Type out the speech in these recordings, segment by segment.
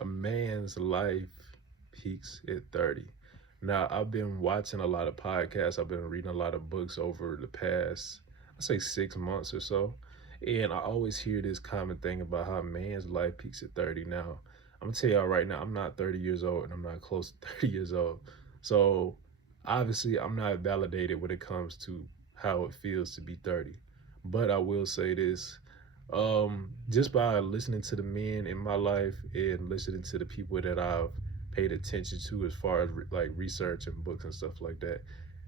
A man's life peaks at 30. Now, I've been watching a lot of podcasts, I've been reading a lot of books over the past, I say 6 months or so. And I always hear this common thing about how a man's life peaks at 30. Now, I'm gonna tell y'all right now, I'm not 30 years old and I'm not close to 30 years old. So obviously I'm not validated when it comes to how it feels to be 30. But I will say this, just by listening to the men in my life and listening to the people that I've paid attention to as far as like research and books and stuff like that,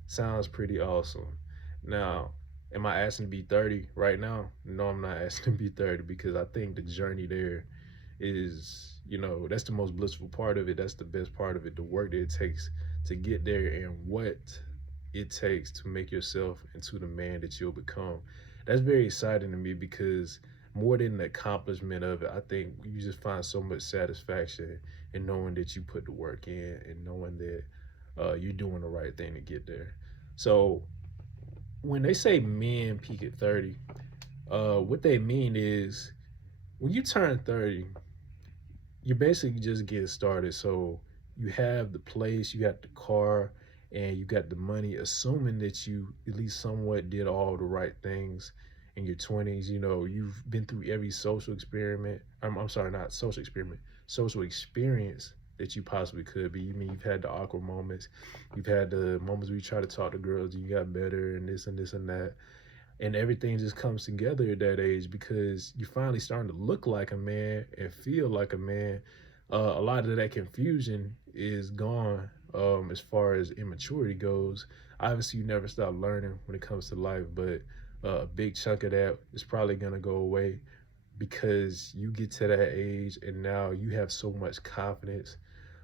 sounds pretty awesome. Now, am I asking to be 30 right now? No, I'm not asking to be 30 because I think the journey there is, that's the most blissful part of it. That's the best part of it. The work that it takes to get there and what it takes to make yourself into the man that you'll become. That's very exciting to me because more than the accomplishment of it, I think you just find so much satisfaction in knowing that you put the work in and knowing that you're doing the right thing to get there. So when they say men peak at 30, what they mean is when you turn 30, you're basically just getting started. So you have the place, you got the car, and you got the money, assuming that you at least somewhat did all the right things in your 20s. You've been through every social experiment. I'm sorry, not social experiment, social experience that you possibly could be. You mean you've had the awkward moments, you've had the moments where you try to talk to girls and you got better and this and this and that, and everything just comes together at that age because you're finally starting to look like a man and feel like a man. A lot of that confusion is gone as far as immaturity goes. Obviously, you never stop learning when it comes to life, but a big chunk of that is probably going to go away because you get to that age and now you have so much confidence.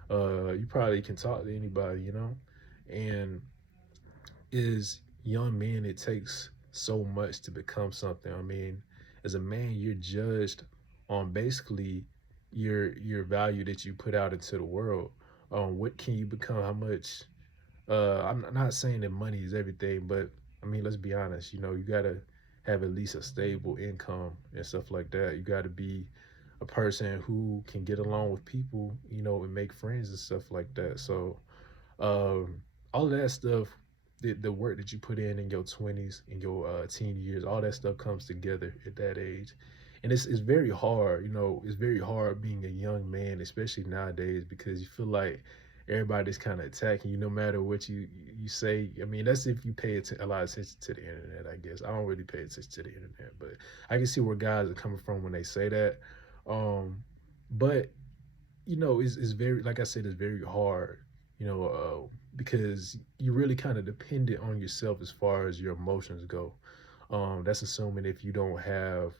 You probably can talk to anybody. And is young men, it takes so much to become something. I mean, as a man, you're judged on basically your value that you put out into the world. What can you become? How much? I'm not saying that money is everything, but I mean, let's be honest. You gotta have at least a stable income and stuff like that. You gotta be a person who can get along with people, and make friends and stuff like that. So all of that stuff, the work that you put in your 20s, in your teen years, all that stuff comes together at that age. And it's very hard, it's very hard being a young man, especially nowadays, because you feel like everybody's kind of attacking you no matter what you say. I mean, that's if you pay a lot of attention to the internet, I guess. I don't really pay attention to the internet, but I can see where guys are coming from when they say that. But it's very, like I said, it's very hard, because you really kind of dependent on yourself as far as your emotions go. That's assuming if you don't have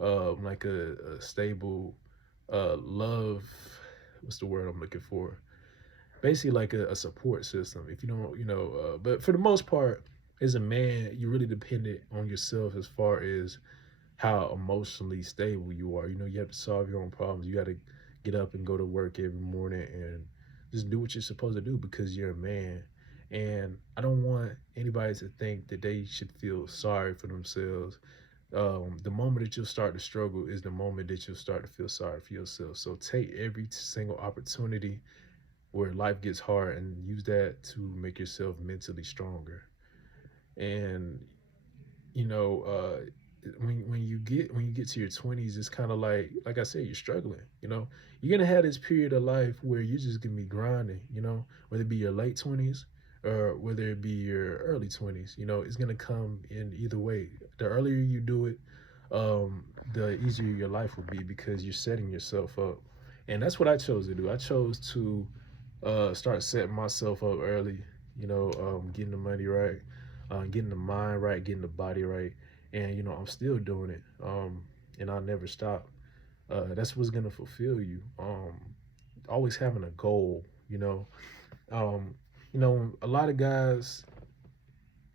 like a stable love, what's the word I'm looking for? Basically, like a support system. If you don't, but for the most part, as a man, you're really dependent on yourself as far as how emotionally stable you are. You have to solve your own problems. You got to get up and go to work every morning and just do what you're supposed to do because you're a man. And I don't want anybody to think that they should feel sorry for themselves. The moment that you'll start to struggle is the moment that you'll start to feel sorry for yourself. So take every single opportunity where life gets hard and use that to make yourself mentally stronger. And you know, when you get to your 20s, it's kind of like I said, you're struggling. You're gonna have this period of life where you're just gonna be grinding. Whether it be your late 20s or whether it be your early 20s. It's gonna come in either way. The earlier you do it, the easier your life will be because you're setting yourself up. And that's what I chose to do. I chose to start setting myself up early. Getting the money right, getting the mind right, getting the body right, and I'm still doing it. And I'll never stop. That's what's gonna fulfill you. Always having a goal. Um, a lot of guys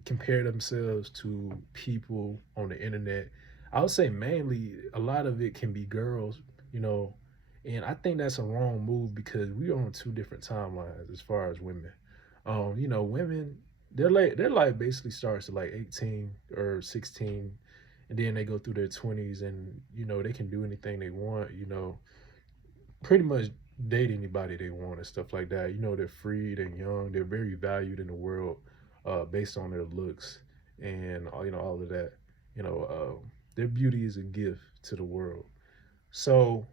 compare themselves to people on the internet. I would say mainly a lot of it can be girls, you know, and I think that's a wrong move because we're on two different timelines as far as women. Women, their life basically starts at like 18 or 16, and then they go through their 20s, and they can do anything they want. Pretty much date anybody they want and stuff like that. You know, they're free, they're young, they're very valued in the world based on their looks and all of that. Their beauty is a gift to the world. So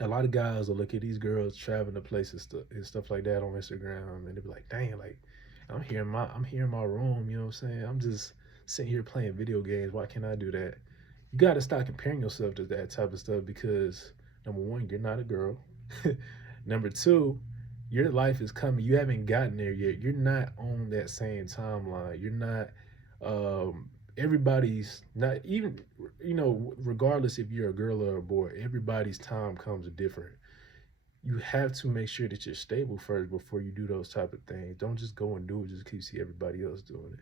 a lot of guys will look at these girls traveling to places and stuff like that on Instagram, and they'll be like, "Dang, like I'm here in my room. You know what I'm saying? I'm just sitting here playing video games. Why can't I do that?" You got to stop comparing yourself to that type of stuff because number one, you're not a girl. Number two, your life is coming. You haven't gotten there yet. You're not on that same timeline. You're not. Everybody's not even. Regardless if you're a girl or a boy, everybody's time comes different. You have to make sure that you're stable first before you do those type of things. Don't just go and do it just because you see everybody else doing it.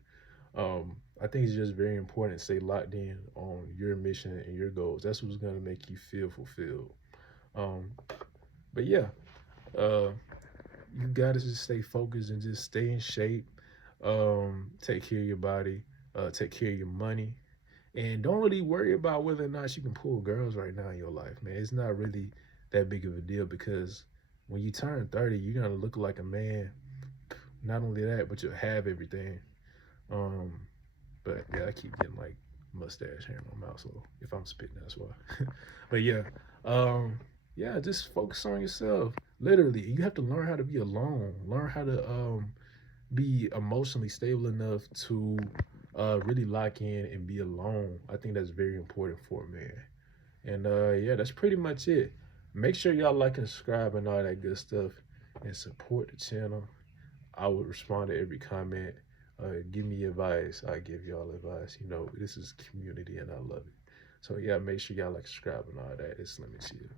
I think it's just very important to stay locked in on your mission and your goals. That's what's gonna make you feel fulfilled. Um, but yeah, uh, you gotta just stay focused and just stay in shape. Take care of your body. Take care of your money, and don't really worry about whether or not you can pull girls right now in your life, man. It's not really that big of a deal because when you turn 30, you're gonna look like a man. Not only that, but you'll have everything. Um, but yeah, I keep getting like mustache hair in my mouth, so if I'm spitting, that's why. But yeah, um, yeah, just focus on yourself. Literally, you have to learn how to be alone. Learn how to be emotionally stable enough to really lock in and be alone. I think that's very important for a man. And yeah, that's pretty much it. Make sure y'all like and subscribe and all that good stuff and support the channel. I would respond to every comment. Give me advice. I give y'all advice. This is community and I love it. So yeah, make sure y'all like, subscribe and all that. It's Limit Chill.